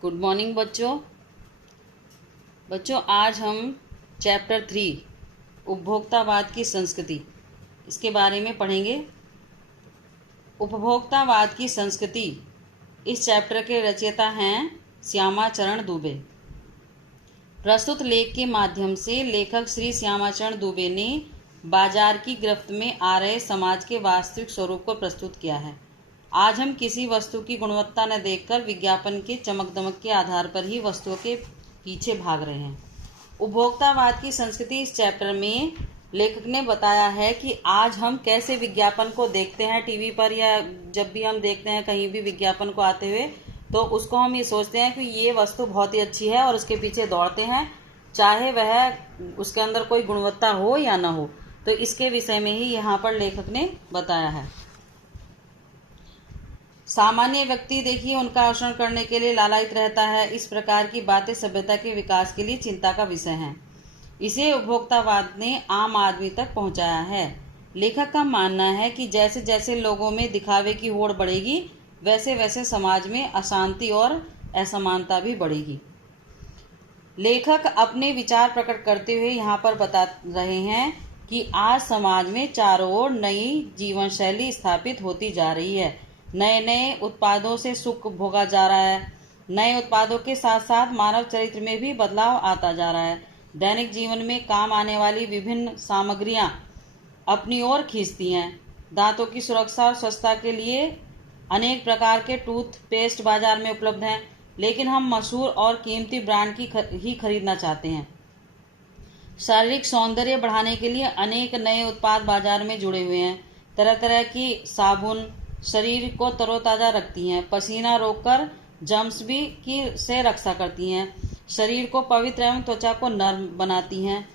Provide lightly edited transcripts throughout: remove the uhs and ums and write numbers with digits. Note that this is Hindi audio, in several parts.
गुड मॉर्निंग बच्चों आज हम चैप्टर 3 उपभोक्तावाद की संस्कृति इसके बारे में पढ़ेंगे। उपभोक्तावाद की संस्कृति इस चैप्टर के रचयिता हैं श्यामाचरण दुबे। प्रस्तुत लेख के माध्यम से लेखक श्री श्यामाचरण दुबे ने बाजार की गिरफ्त में आ रहे समाज के वास्तविक स्वरूप को प्रस्तुत किया है। आज हम किसी वस्तु की गुणवत्ता न देखकर विज्ञापन के चमक दमक के आधार पर ही वस्तुओं के पीछे भाग रहे हैं। उपभोक्तावाद की संस्कृति इस चैप्टर में लेखक ने बताया है कि आज हम कैसे विज्ञापन को देखते हैं टीवी पर, या जब भी हम देखते हैं कहीं भी विज्ञापन को आते हुए तो उसको हम ये सोचते हैं कि ये वस्तु बहुत ही अच्छी है और उसके पीछे दौड़ते हैं, चाहे वह उसके अंदर कोई गुणवत्ता हो या ना हो। तो इसके विषय में ही यहाँ पर लेखक ने बताया है। सामान्य व्यक्ति देखिए उनका अनुसरण करने के लिए लालायित रहता है। इस प्रकार की बातें सभ्यता के विकास के लिए चिंता का विषय हैं। इसे उपभोक्तावाद ने आम आदमी तक पहुंचाया है। लेखक का मानना है कि जैसे जैसे लोगों में दिखावे की होड़ बढ़ेगी वैसे वैसे समाज में अशांति और असमानता भी बढ़ेगी। लेखक अपने विचार प्रकट करते हुए यहाँ पर बता रहे हैं कि आज समाज में चारों ओर नई जीवन शैली स्थापित होती जा रही है। नए नए उत्पादों से सुख भोगा जा रहा है। नए उत्पादों के साथ साथ मानव चरित्र में भी बदलाव आता जा रहा है। दैनिक जीवन में काम आने वाली विभिन्न सामग्रियां अपनी ओर खींचती हैं। दांतों की सुरक्षा और स्वच्छता के लिए अनेक प्रकार के टूथपेस्ट बाजार में उपलब्ध हैं, लेकिन हम मशहूर और कीमती ब्रांड की ही खरीदना चाहते हैं। शारीरिक सौंदर्य बढ़ाने के लिए अनेक नए उत्पाद बाजार में जुड़े हुए हैं। तरह तरह की साबुन शरीर को तरोताजा रखती हैं, पसीना रोककर जर्म्स से रक्षा करती हैं, शरीर को पवित्र एवं त्वचा को नर्म बनाती हैं।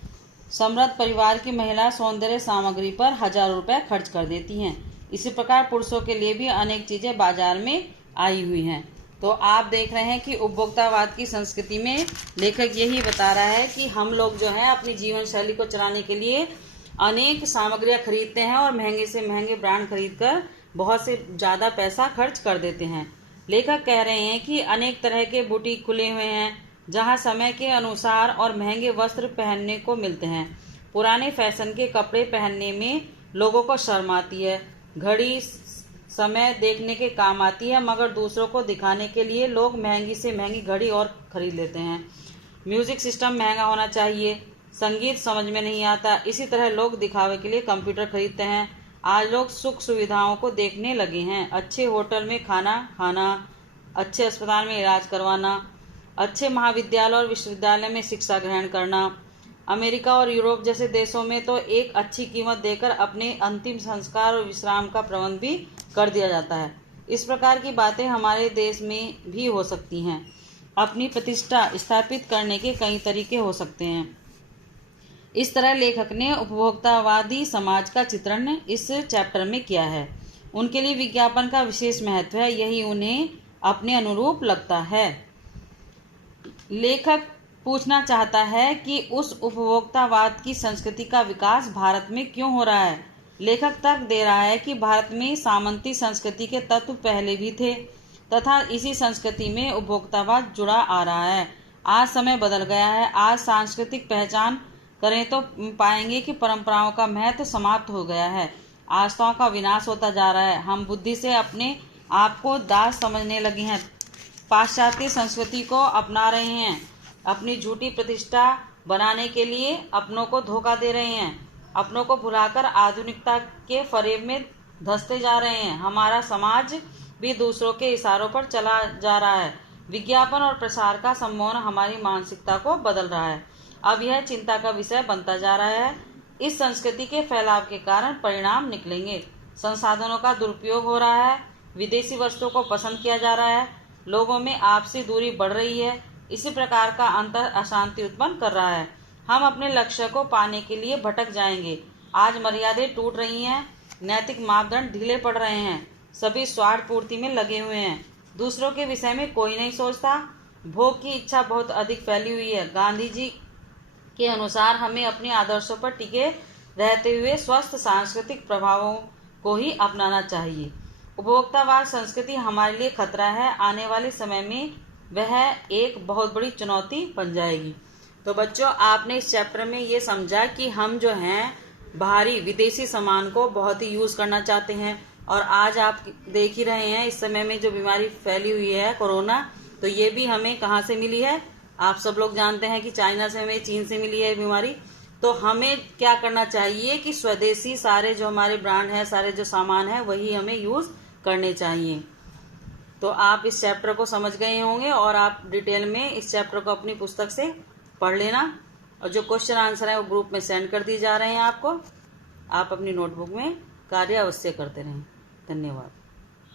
समृद्ध परिवार की महिला सौंदर्य सामग्री पर हजारों रुपए खर्च कर देती हैं। इसी प्रकार पुरुषों के लिए भी अनेक चीजें बाजार में आई हुई हैं। तो आप देख रहे हैं कि उपभोक्तावाद की संस्कृति में लेखक यही बता रहा है कि हम लोग जो है अपनी जीवन शैली को चलाने के लिए अनेक सामग्रियां खरीदते हैं और महंगे से महंगे ब्रांड खरीदकर बहुत से ज़्यादा पैसा खर्च कर देते हैं। लेखक कह रहे हैं कि अनेक तरह के बुटीक खुले हुए हैं जहां समय के अनुसार और महंगे वस्त्र पहनने को मिलते हैं। पुराने फैशन के कपड़े पहनने में लोगों को शर्म आती है। घड़ी समय देखने के काम आती है, मगर दूसरों को दिखाने के लिए लोग महंगी से महंगी घड़ी और खरीद लेते हैं। म्यूजिक सिस्टम महंगा होना चाहिए, संगीत समझ में नहीं आता। इसी तरह लोग दिखावे के लिए कंप्यूटर खरीदते हैं। आज लोग सुख सुविधाओं को देखने लगे हैं। अच्छे होटल में खाना खाना, अच्छे अस्पताल में इलाज करवाना, अच्छे महाविद्यालय और विश्वविद्यालय में शिक्षा ग्रहण करना। अमेरिका और यूरोप जैसे देशों में तो एक अच्छी कीमत देकर अपने अंतिम संस्कार और विश्राम का प्रबंध भी कर दिया जाता है। इस प्रकार की बातें हमारे देश में भी हो सकती हैं। अपनी प्रतिष्ठा स्थापित करने के कई तरीके हो सकते हैं। इस तरह लेखक ने उपभोक्तावादी समाज का चित्रण इस चैप्टर में किया है। उनके लिए विज्ञापन का विशेष महत्व है, यही उन्हें अपने अनुरूप लगता है। लेखक पूछना चाहता है कि उस उपभोक्तावाद की संस्कृति का विकास भारत में क्यों हो रहा है। लेखक तर्क दे रहा है कि भारत में सामंती संस्कृति के तत्व पहले भी थे तथा इसी संस्कृति में उपभोक्तावाद जुड़ा आ रहा है। आज समय बदल गया है। आज सांस्कृतिक पहचान करें तो पाएंगे कि परंपराओं का महत्व समाप्त हो गया है। आस्थाओं का विनाश होता जा रहा है। हम बुद्धि से अपने आप को दास समझने लगे हैं। पाश्चात्य संस्कृति को अपना रहे हैं। अपनी झूठी प्रतिष्ठा बनाने के लिए अपनों को धोखा दे रहे हैं। अपनों को भुलाकर आधुनिकता के फरेब में धंसते जा रहे हैं। हमारा समाज भी दूसरों के इशारों पर चला जा रहा है। विज्ञापन और प्रसार का सम्मोहन हमारी मानसिकता को बदल रहा है। अब यह चिंता का विषय बनता जा रहा है। इस संस्कृति के फैलाव के कारण परिणाम निकलेंगे। संसाधनों का दुरुपयोग हो रहा है। विदेशी वस्तुओं को पसंद किया जा रहा है। लोगों में आपसी दूरी बढ़ रही है। इसी प्रकार का अंतर अशांति उत्पन्न कर रहा है। हम अपने लक्ष्य को पाने के लिए भटक जाएंगे। आज मर्यादाएं टूट रही हैं। नैतिक मापदंड ढीले पड़ रहे हैं। सभी स्वार्थ पूर्ति में लगे हुए हैं। दूसरों के विषय में कोई नहीं सोचता। भोग की इच्छा बहुत अधिक फैली हुई है। गांधी जी के अनुसार हमें अपने आदर्शों पर टिके रहते हुए स्वस्थ सांस्कृतिक प्रभावों को ही अपनाना चाहिए। उपभोक्तावाद संस्कृति हमारे लिए खतरा है। आने वाले समय में वह एक बहुत बड़ी चुनौती बन जाएगी। तो बच्चों, आपने इस चैप्टर में ये समझा कि हम जो हैं बाहरी विदेशी सामान को बहुत ही यूज़ करना चाहते हैं, और आज आप देख ही रहे हैं इस समय में जो बीमारी फैली हुई है कोरोना, तो ये भी हमें कहाँ से मिली है? आप सब लोग जानते हैं कि चाइना से, हमें चीन से मिली है बीमारी। तो हमें क्या करना चाहिए कि स्वदेशी सारे जो हमारे ब्रांड हैं, सारे जो सामान हैं, वही हमें यूज़ करने चाहिए। तो आप इस चैप्टर को समझ गए होंगे, और आप डिटेल में इस चैप्टर को अपनी पुस्तक से पढ़ लेना, और जो क्वेश्चन आंसर है वो ग्रुप में सेंड कर दिए जा रहे हैं आपको। आप अपनी नोटबुक में कार्य अवश्य करते रहें। धन्यवाद।